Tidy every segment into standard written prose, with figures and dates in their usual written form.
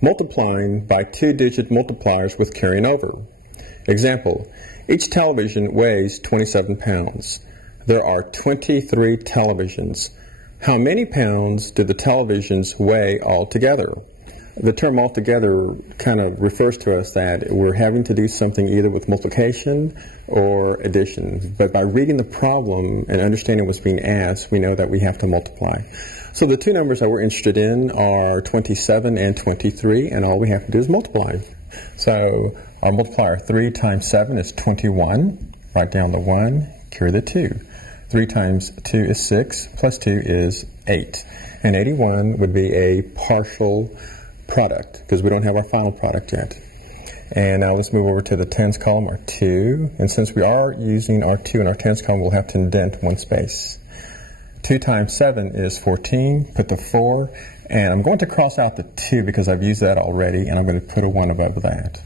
multiplying by two-digit multipliers with carrying over. Example, each television weighs 27 pounds. There are 23 televisions. How many pounds do the televisions weigh altogether? The term altogether kind of refers to us that we're having to do something either with multiplication or addition. But by reading the problem and understanding what's being asked, we know that we have to multiply. So the two numbers that we're interested in are 27 and 23, and all we have to do is multiply. So our multiplier 3 times 7 is 21. Write down the 1, carry the 2. 3 times 2 is 6, plus 2 is 8. And 81 would be a partial product, because we don't have our final product yet. And now let's move over to the tens column, our 2. And since we are using our 2 in our tens column, we'll have to indent one space. 2 times 7 is 14. Put the 4. And I'm going to cross out the 2 because I've used that already, and I'm going to put a 1 above that.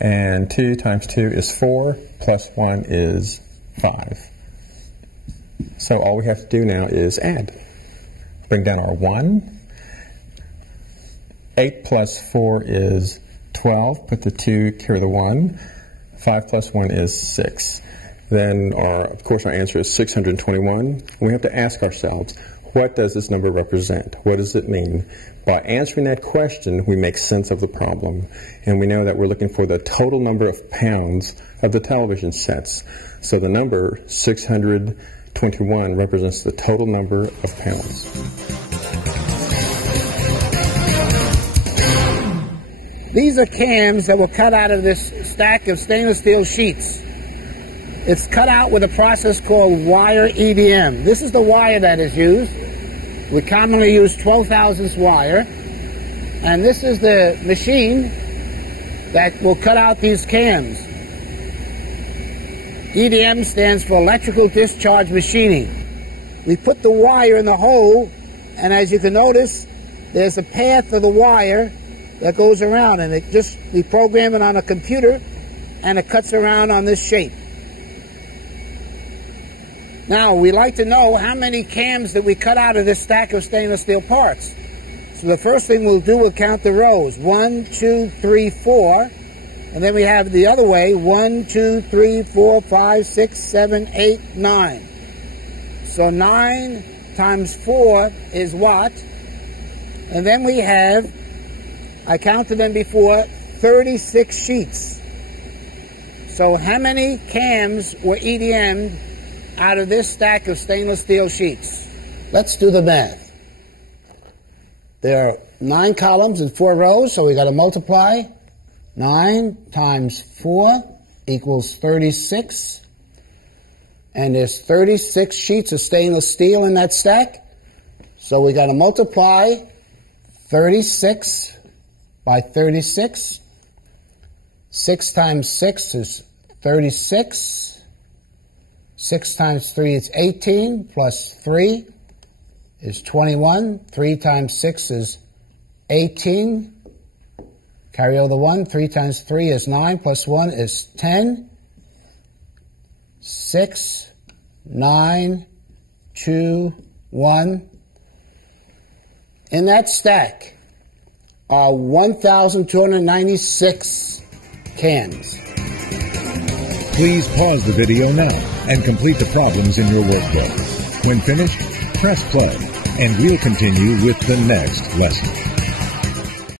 And 2 times 2 is 4, plus 1 is 5. So all we have to do now is add. Bring down our 1. 8 plus 4 is 12. Put the 2, carry the 1. 5 plus 1 is 6. Then, of course, our answer is 621. We have to ask ourselves, what does this number represent? What does it mean? By answering that question, we make sense of the problem. And we know that we're looking for the total number of pounds of the television sets. So the number 621 represents the total number of pounds. These are cams that were cut out of this stack of stainless steel sheets. It's cut out with a process called wire EDM. This is the wire that is used. We commonly use 12 thousandths wire. And this is the machine that will cut out these cams. EDM stands for electrical discharge machining. We put the wire in the hole, and as you can notice, there's a path of the wire that goes around, and we program it on a computer, and it cuts around on this shape. Now, we like to know how many cams that we cut out of this stack of stainless steel parts. So the first thing we'll do is count the rows. 1, 2, 3, 4. And then we have the other way. 1, 2, 3, 4, 5, 6, 7, 8, 9. So 9 times 4 is what? And then we have, I counted them before, 36 sheets. So how many cams were EDM'd out of this stack of stainless steel sheets? Let's do the math. There are 9 columns and 4 rows, so we got to multiply. 9 times 4 equals 36. And there's 36 sheets of stainless steel in that stack. So we got to multiply 36 by 36. 6 times 6 is 36. 6 times 3 is 18, plus 3 is 21. 3 times 6 is 18. Carry over the 1. 3 times 3 is 9, plus 1 is 10. 6, 9, 2, 1. In that stack are 1,296 cans. Please pause the video now and complete the problems in your workbook. When finished, press play, and we'll continue with the next lesson.